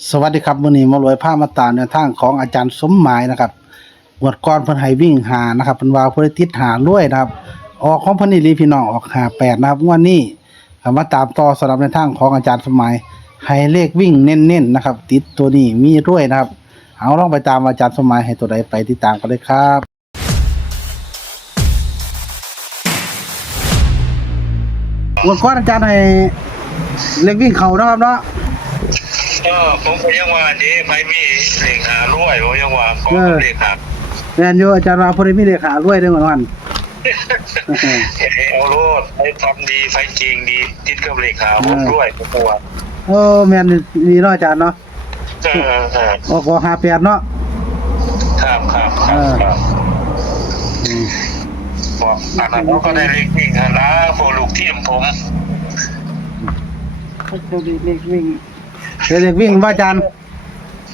สวัสดีครับวันนี้มารวยผ้ามาตามแนทางของอาจารย์สมหมายนะครับงวดก่อนเพิ่นให้วิ่งหานะครับเพิ่นว่าเพิ่นติดหาด้วยนะครับ ออกของเพิ่นนี่ลีพี่น้องออกหาแปดนะครับงวดนี้ก็มาตามต่อสำหรับในทางของอาจารย์สมหมายให้เลขวิ่งเน้นๆนะครับ ติดตัวนี้มีด้วยนะครับ เอาลองไปตามอาจารย์สมหมายให้ตัวใดไปติดตามกันเลยครับงวดก่อนอาจารย์ให้เลขวิ่งเขานะครับเนาะ ก็ผมก็ยังว่าเจ๊ไปมีเลขหารวยผมยังว่าก็เออเลขหาแม่นอยู่อาจารย์ว่าเพิ่นมีเลขาด้วยเด้อวันวันเอาโลดไอ้ทำดีไฟจริงดีติดกับเลขหาผมด้วยผมกลัวโอ้แม่นนี่เนาะอาจารย์เนาะเออเออออกก็หาแปดเนาะครับครับคเอรับอครับอืมบอกอันนั้นเขาก็ได้เลขวิ่งหาละพวกลูกทีมผมเขาจะเลขวิ่ง เลขวิ่งว่าอาจารย์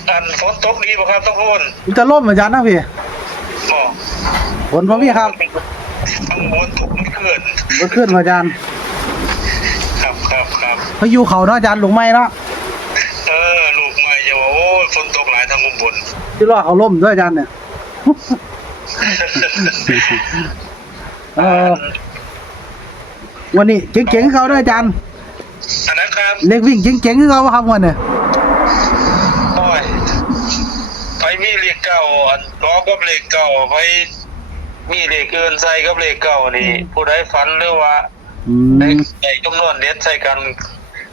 อันฝนตกดีป่ะครับทุกคนมันจะล่มอาจารย์นะพี่บอกฝนบ่มีครับทั้งบนทุกเขื่อนบ่ขึ้นว่าอาจารย์ครับครับครับพายุเขาเนาะอาจารย์ลงไม้เนาะเออลูกไม่จะว่าโอ้ยฝนตกหลายทางอุบลที่รอเขาล่มด้วยอาจารย์เนี่ย เออวันนี้เจ๋งๆคือเขาด้วยอาจารย์ อันนั้นครับเลขวิ่งเจ๋งๆคือเขาบ่ครับวันเนี่ยโอ้ยไปมีเลขเก่าอันล้อกับเลขเก่าไปมีเลขอื่นใส่กับเลขเก่านี่ผู้ใดฝันหรือว่าอืได้มได้จำนวนเน็ตใส่กัน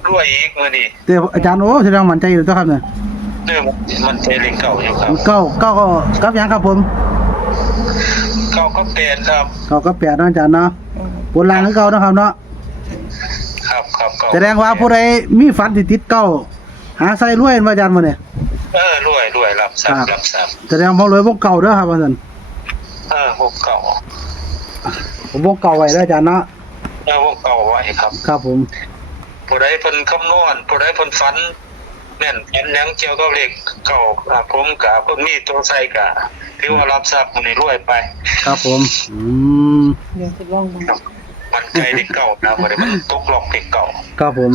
รวยอีกมื้อนี้แต่อาจารย์โอ้แสดงว่ามั่นใจอยู่ตัวครับเนี่ยเด้อมันใช่เลขเก่าอยู่ครับเก้าเก้าก็กับหยังครับผมเก่าก็แปดครับเก้าก็แปดเนาะอาจารย์เนาะบนล่างคือเก่าเนาะครับเนาะ ครับครับเก่าแสดงว่าผู้ใดมีฝันติดติดเก้าหาใส่รวยมาอาจารย์มาเนี่ยเออรวยรวยรับทรัพครัย์บรับทรัพย์แสดงว่ารวยพวกเก่าเด้อครับอาจารย์เออพวกเก่าผมพวกเก่าไว้เด้ออาจารย์เนาะเออพวกเก่าไว้ครับครับผมผู้ใดเพิ่นคำนวณผู้ใดเพิ่นฝันแม่นฝันหยังเกี่ยวกับเลขเก่าอ่าผมกะเพิ่นมีตัวใส่กะถือว่ารับทรัพย์มื้อนี้รวยไป ครับผม อืม เดี๋ยวจะลองดูมัน ใจเลขเก่านะมื้อนี้มันตกหลอกเลขเก่าครับผม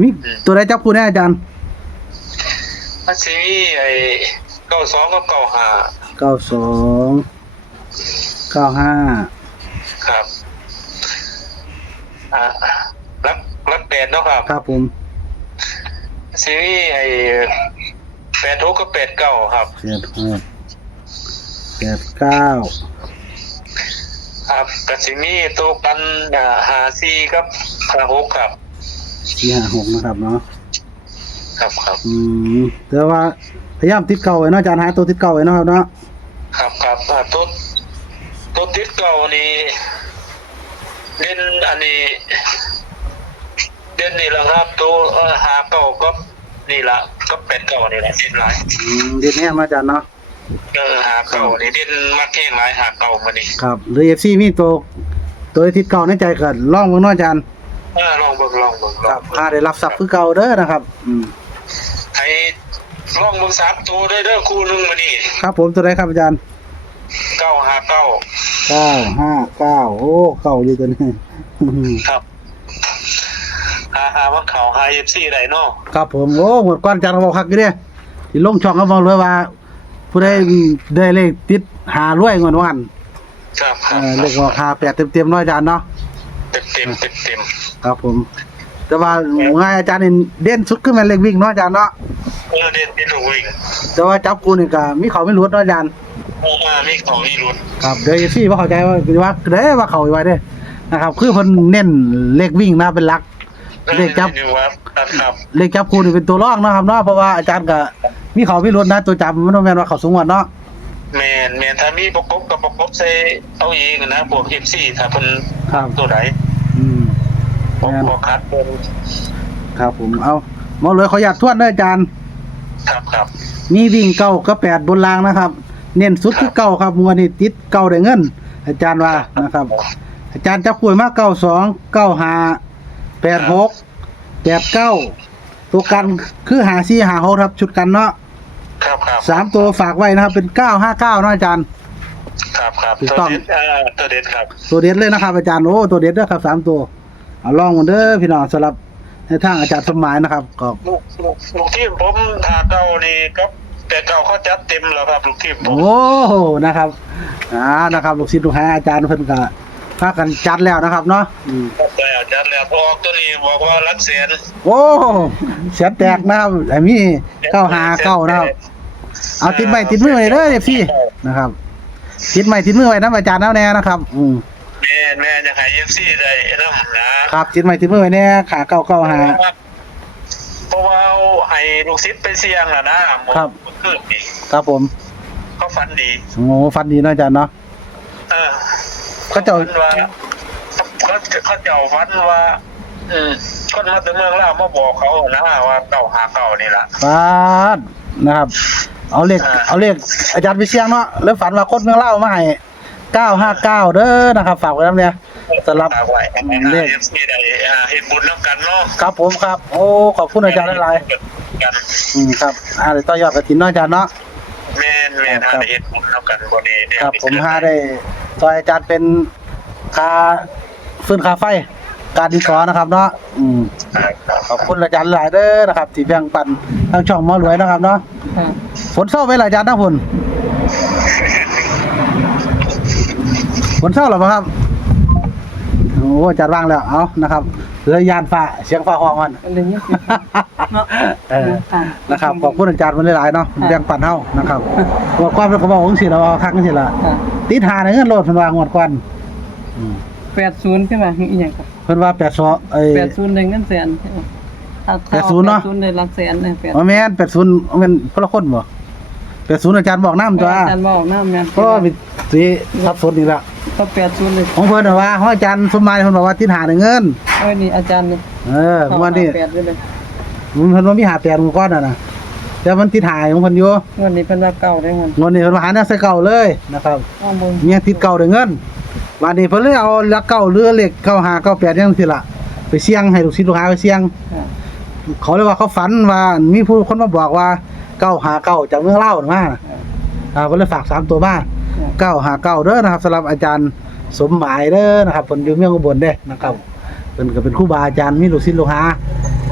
มีตัวใดจับคู่แน่อาจารย์มันสิมีไอ้เก้าสองกับเก้าห้าเก้าสองเก้าห้าครับอ่ารักรักแปดเนาะครับครับผมสิมีไอ้แปดหกกับแปดเก้าครับแปดหกแปดเก้า ครับก็สิมีตัวกันอ่าห้าสี่กับห้าหกครับสี่ห้าหกนะครับเนาะครับครับอืมแต่ว่าพยายามติดเก่าไว้เนาะอาจารย์หาตัวติดเก่าไว้เนาะครับเนาะครับครับอ่าตัวตัวติดเก่านี่เด่นอันนี้เด่นนี่แหละครับตัวเอ่อหาเก่าก็นี่ละก็เป็ดเก่านี่แหละเด่นหลายอืมเด็ดแน่มาอาจารย์เนาะ เออหาเก่านี่เด่นมากแค่หลายหาเก่ามานี่ครับ หรือเอฟซีมีตัวตัวติดเก่าในใจก็ล่องเบิ่งเนาะอาจารย์เออลองเบิ่งลองเบิ่งลคอรังบเบิ่งหาได้รับทรัพย์คือเก่าเด้อนะครับอืมให้ลองเบิ่งสามตัวด้วยเด้อคู่หนึงมานี่ครับผมตัวใดครับอาจารย์เก้าหาเก้าเก้าห้าเก้าโอ้เก่าอยู่ตัวนี้ ครับหาหาว่าเขาหาเอฟซีได้เนาะ ครับผมโอ้หมดก้อนอาจารย์เราบอกคักอยู่เด้ที่ลงช่องก็บอกเลยว่า ผู้ใดได้เลขติดหารวยเงินวันครับคเอรับอเลขออกหาแปดเต็มๆเนาะอาจารย์เนาะเต็มเต็มเต็มเต็มครับผม แต่ว่าง่ายอาจารย์นี่เด่นสุดคือแม่นเลขวิ่งเนาะอาจารย์เนาะเออเด็ดที่ลูกวิ่งแต่ว่าจับกูนี่ก็มีเขาไม่รู้เนาะอาจารย์เออมามีของนี่รุดครับเดี๋ยวเอฟซีว่าเข้าใจว่าว่าเด้ว่าเขาไว้เด้นะครับ คือเพิ่นเน้นเลขวิ่งนะเป็นหลัก เลขจับอยู่ว่าครับครับเลขจับคูนี่เป็นตัวรองนะครับเนาะเพราะว่าอาจารย์ก็ มีเขาไม่รู้นะตัวจับมันบ่แม่นว่าเขาสูงกว่าเนาะแมนแมนถ้ามีประกบกับประกบใส่เอาเองนะพวกเอฟซีถ้าเพิ่นครับตัวไหนอืมพวกแม่นพวกคัดเป็นครับผมเอาหมอเลยขออยากทวนเด้ออาจารย์ ครับครับมีวิ่งเก้ากับแปดบนรางนะครับ เน้นสุดคือเก้าครับมัวนี่ติดเก้าได้เงิน อาจารย์ว่านะครับ อาจารย์จับคุยมาเก้าสองเก้าห้าแปดหกแปดเก้าตัวกันคือหาซี่หาหกครับชุดกันเนาะ ครับครับสามตัวฝากไว้นะครับ เป็นเก้าห้าเก้าเนาะอาจารย์ ครับครับถูกตัวต้องเด็ดเอ่อตัวเด็ดครับ ตัวเด็ดเลยนะครับอาจารย์โอ้ตัวเด็ดเด้อครับสามตัวเอาลองกันเด้อพี่น้องสำหรับในทางอาจารย์สมหมายนะครับก็ลูกลูกลูกทีมผมหาเก่านี่ก็แต่เก่าเขาจัดเต็มแล้วครับ ลูกทีมผมโอ้โหนะครับอ่านะครับลูกศิษย์ลูกหาอาจารย์เพิ่นก็พากันจัดแล้วนะครับเนาะอืมแต่จัดแล้วพอออกตัวนี้บอกว่ารักเสียนโอ้เสียแตกนะครับไอ้มีเก้าหาเก้านะครับ เอาติดไม้ติดมือไว้เด้อเอฟซีนะครับ ติดไม้ติดมือไว้นะอาจารย์เอาแน่นะครับ อืมแม่แม่จะให้เอฟซีได้นำนะครับติดไม้ติดมือไว้แน่ขาเก้าเก้าหาเพราะว่าเอาให้ลูกศิษย์ไปเสี่ยงแล้วนะหมดครับเมื่อคืนนี่ครับผมเขาฝันดีโอ้ฟันดีเนาะอาจารย์เนาะเออเขาเจ้าฝันว่าเขาเขาเจ้าฝันว่าอืมคนมาจากเมืองลาวมาบอกเขานะว่าเก่าหาเก่านี่ล่ะฟาดนะครับ เอาเลขอ่า เอาเลขอาจารย์ไปเชียงเนาะแล้วฝันว่าคนเมืองเล่ามาให้เก้าห้าเก้าเด้อนะครับ ฝากไว้แล้วเนี่ยสำหรับ ฝากไว้เลขเอฟซีได้อ่าเฮ็ดบุญนํกันเนาะครับผมครับ โอ้ขอบคุณอาจารย์หลายกันๆอืมครับอ่าเดี๋ยวต่อยอดกระถินเนาะอาจารย์เนาะ แม่นแม่นครัหาบ ได้เฮ็ดบุญนํกันบ่นี่เนี่ยครับ ผมหาได้ต่อยอาจารย์เป็นคาฟื้นคาไฟ การดีสอนะครับ เนาะอืมครับขอบคุณอาจารย์หลายเด้อนะครับที่แบ่งปันทางช่องหมอรวยนะครับเนาะ ค่ะ ฝนเศร้าไหมล่ะอาจารย์ทั้งฝนฝนเศร้าหรือเปล่าครับโอ้อาจารย์ว่างแล้วเอานะครับเรือยานฟ้าเสียงฟ้าห้องมันอันนี้สิเนาะเออค่ะนะครับขอบคุณอาจารย์มันหลายๆเนาะค่ะแบ่งปันเฮานะครับงวดความเป็นกระบอกของสิเราเอาคักจังซี่ล่ะค่ะติดหาในเงินโลดเพิ่นว่างวดก่อนอืมแปดศูนย์ขึ้นมาอีกอย่างค่ะเพิ่นว่า82เอ้ยแปดศูนย์ได้เงินแสนถ้าแปดศูนย์เนาะแปดศูนย์ได้รับแสนเนี่ยแปดบ่แม่น80แม่นคนละคนบ่ 80อาจารย์บอกนำตัวอาจารย์บอกน้าแม่นก็มีสิสับสนอีกแล้วก็แปดศูนย์เลยของเพิ่นน่ะว่าของอาจารย์สมหมายเพิ่นบอกว่าติดหาในเงินเอ้ยนี่อาจารย์นี่เออเมื่อวันนี้แปดเลยเลยมันเพิ่นว่ามีหาแปดหมู่ก้อนน่ะนะแต่มันติดหายของเพิ่นอยู่วันนี้เพิ่นว่าเก่าได้เงินงวดนี้เพิ่นมาหาแนวใส่เก่าเลยนะครับอ้าวมึงมีหยังติดเก่าได้เงินวันนี้เพิ่นเลยเอาหลักเก่าหรือเลขเก้าหาเก้าแปดจังซี่ล่ะไปเสี่ยงให้ลูกศิษย์ลูกหาไปเสี่ยงค่ะ เขาเลยกว่าเขาฝันว่ามีผู้คนมาบอกว่าเก้าหาเก้าจากเมืองเล่ามาอ่าเพิ่นเลยฝากสามตัวมาเก้าหาเก้าเด้อนะครับสำหรับอาจารย์สมหมายเด้อนะครับเพิ่นอยู่เมืองอุบลเด้นะครับเพิ่นก็เป็นครูบาอาจารย์มีลูกศิษย์ลูกหา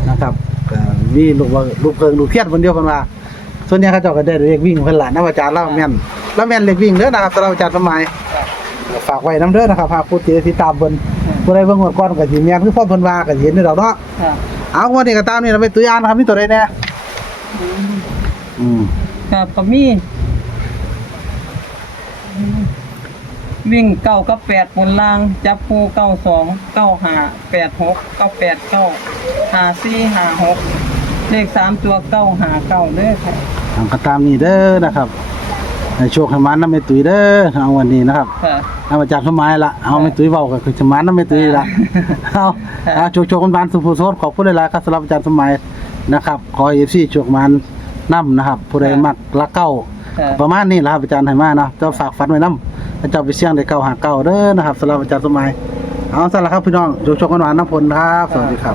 นะครับมีลูกว่าลูกเพิงลูกเทียนเพิ่นเดียวเพิ่นว่าส่วนใหญ่เขาเจ้าก็ได้เลขวิ่งเพิ่นละนะอาจารย์เล่าแม่นแล้วแม่นเลขวิ่งเด้อนะครับสำหรับอาจารย์สมหมายฝากไว้นํเด้อนะครับหากผู้ที่ติดตามเพิ่นผู้ใดเบิ่งงวดก่อนก็สิแม่นคือพ่อเพิ่นว่าก็สิเห็นอยู่ดอกเนาะ เอาวันนี้ก็ตามนี่เราไปตัวอย่างนะครับมีตัวใดแน่อืมครับก็มี วิ่งเก้ากับแปดบนล่าง จับคู่เก้าสองเก้าห้าแปดหกเก้าแปดเก้าห้าสี่ห้าหกเลขสามตัวเก้าห้าเก้าเด้อค่ะทางก็ตามนี่เด้อนะครับ ในโชคให้มันนำไปตุยเด้อเอาวันนี้นะครับค่ะ เอาอาจารย์สมัยละเอาไม่ตุยเว้าก็คือสมานนำไปตุยละเอาเอาโชคโชคกันบานสุภูโสดขอบคุณหลายๆครับสำหรับอาจารย์สมัยนะครับขอ FC โชคมันนํนะครับผู้ใดมักรักเก้าค่ะ ประมาณนี้แหละครับอาจารย์ให้มาเนาะเจ้าฝากฝันไว้นำอาจารย์ไปเสี่ยงได้เก้าหาเก้าเด้อนะครับสำหรับอาจารย์สมัยเอาซะละครับพี่น้องโชคโชคกันหวานน้ำพลครับสวัสดีครับ